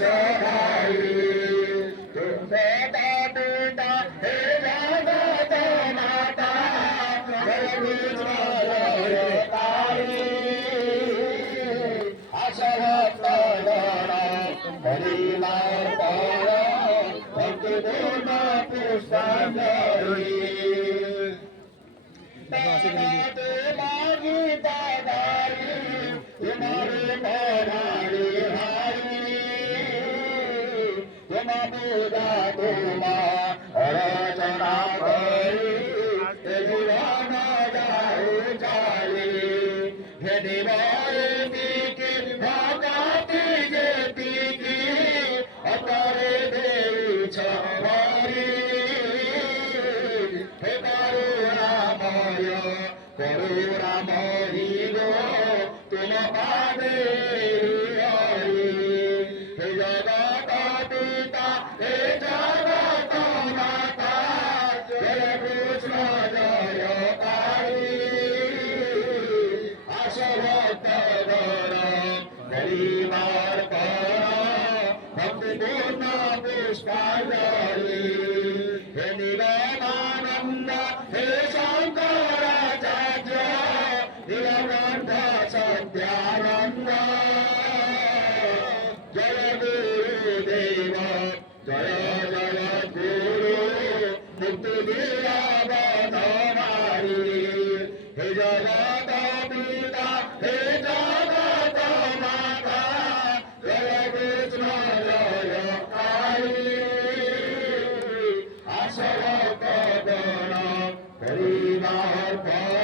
सहाई तुमसे पिता हे जगत माता जगदीश्वरताई आशभक्त हरिनाम पार भक्ति पूर्ण पुष्पांजलि मागी दादारी तुम्हारे परारी हारी तुम पूजा तुमा रचना करी जीवन जाऊ चाली हे दिवाई पीकी भगती जे पीकी अतरे देवी छवारी हे करुणामय करुणामयी गो तुम पावे हरि हे जगत पिता हे जगत माता जय कृष्ण जय काली आशभक्त गण हरिवार पर भक्ति पूर्ण पुष्पांजलि हे निरमानंद हे शंकराचार्य नीलकंठ सत्यानंद जय गुरुदेव जय जय गुरु मुक्ति दिया बधमारी हे जगत पिता हे जगत माता जय कृष्ण जय काली आशभक्त गण हरिनाम पर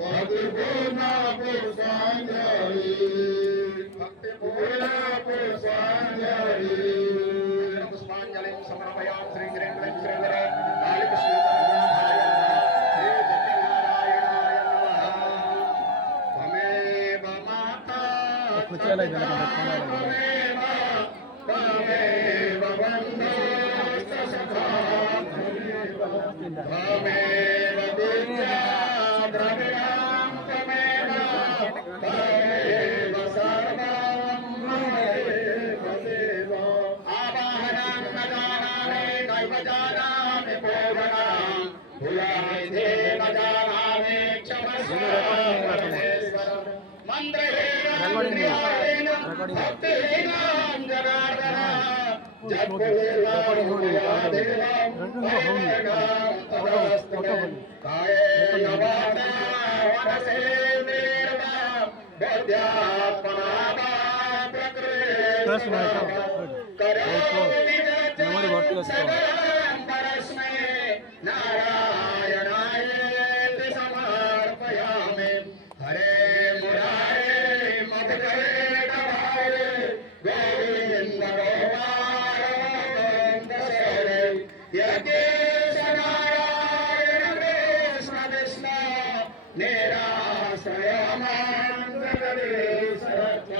भक्ति पूर्ण पुष्पांजलि भक्ति पूर्ण पुष्पांजलि पुष्पांजलिं समर्पयामि श्री गिरीन्द्रं श्रीधरे बालकृष्णनाथाय श्री सत्यनारायणाय नमः त्वमेव माता त्वमेव बन्धुश्च सखा त्वमेव विद्या द्रविणं त्वमेव सर्वं ममैव देव आवाहनं न जानामि नैव जानामि पूर्वं भूयामिति न जानामि क्षमस्व मन्त्रहेन भक्तिहीनं जनार्दन कायेन वाचा मनसेन्द्रियर्वा बुद्ध्यात्मना वा प्रकृतिं करोमि नित्यं सकलं परस्मै नारायणायेति समर्पयामि हरे मुरारे मधुकरे गवारे गोविन्द गोपाल यज्ञेश नारायण कृष्ण विष्णु निराश्रयमां जगदीश रक्ष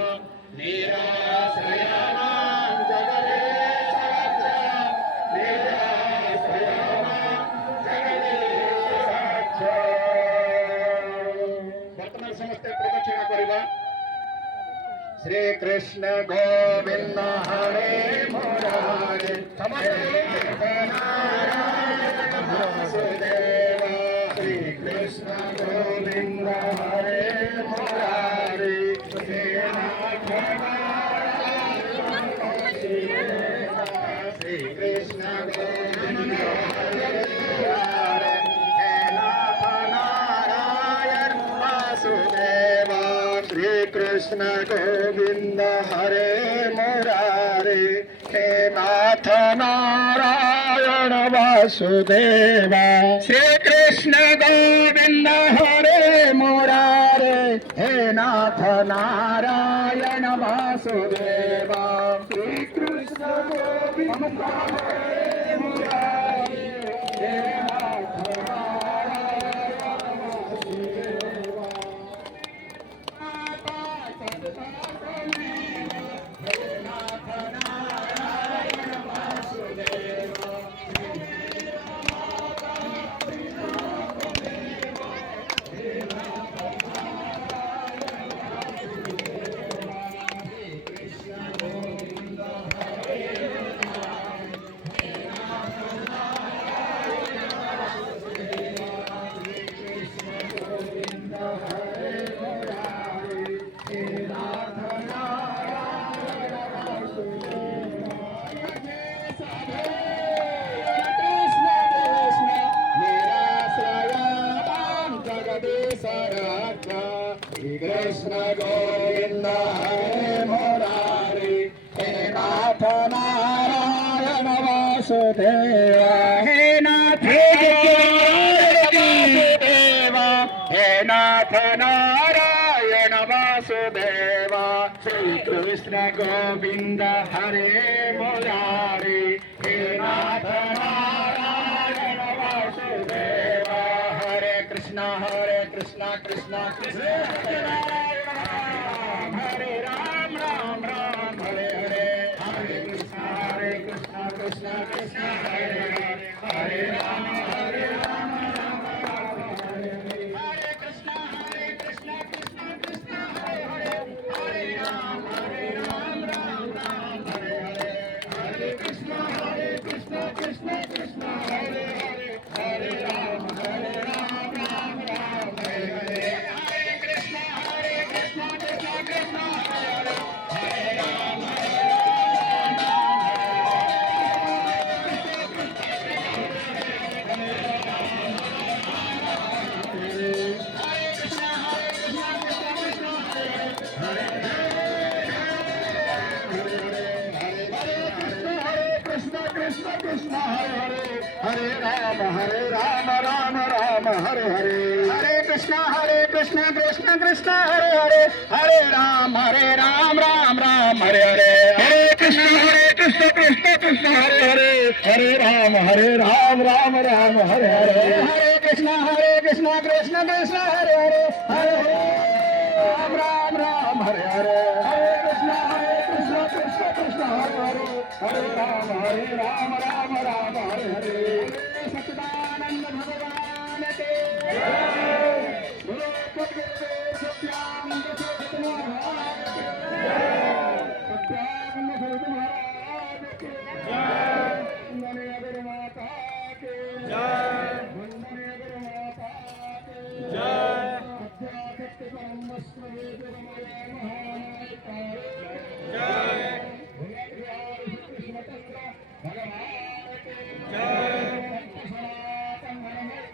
निराश्रयमां जगदीश रक्ष निराश्रयमां जगदीश रक्ष वर्तमान समस्त प्रदक्षिणा करिबा श्री कृष्ण गोविंद हरे मुरारे वासुदेव श्री कृष्ण गोविंद हरे मुरारे श्री कृष्ण गोविंद हरे मुरारे हे नाथ नारायण वासुदेव श्री कृष्ण गोविंद हरे मुरारे हे नाथ नारायण वासुदेव श्री कृष्ण गोविंद हरे मुरारे हे नाथ नारायण वासुदेव श्री कृष्ण गोविंद हरे मुरारे हे नाथ नारायण वासुदेव गोविंद नाथ नारायण वासुदेव हे नाथ हे नाथ नारायण वासुदेव श्री कृष्ण गोविंद हरे मुरारी हे नाथ नारायण वासुदेव हरे कृष्ण कृष्ण कृष्ण हरे राम राम राम हरे हरे हरे कृष्ण कृष्ण कृष्ण हरे हरे हरे राम राम हरे हरे कृष्ण कृष्ण कृष्ण हरे हरे हरे राम राम राम हरे हरे हरे कृष्ण कृष्ण कृष्ण हरे हरे हरे राम राम राम हरे हरे हरे कृष्ण कृष्ण कृष्ण हरे हरे हरे राम कृष्ण कृष्ण कृष्ण हरे राम राम हरे हरे हरे कृष्ण कृष्ण कृष्ण हरे राम राम हरे हरे हरे कृष्ण कृष्ण कृष्ण हरे राम राम हरे हरे हरे कृष्ण कृष्ण कृष्ण हरे राम हरे हरे हरे कृष्ण कृष्ण कृष्ण हरे राम राम हरे हरे सच्चिदानंद भगवान के बोलो सद्गुरुदेव सत्यानंद सरस्वती महाराज के सत्यानंद सरस्वती महाराज के वंदने अगर माता के वंदने अगर माता के अध्यात्म परम वेद महानाय भगवान के सनातन धर्म के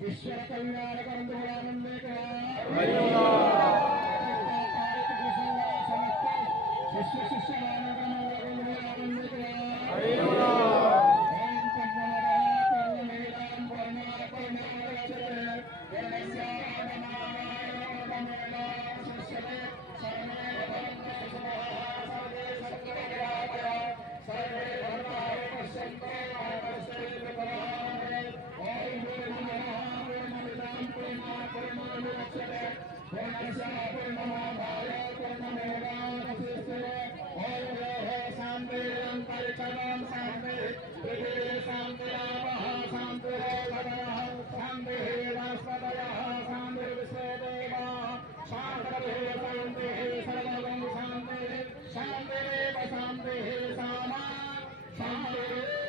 विश्व कल्याण करंदे शिष्य शिष्य शांति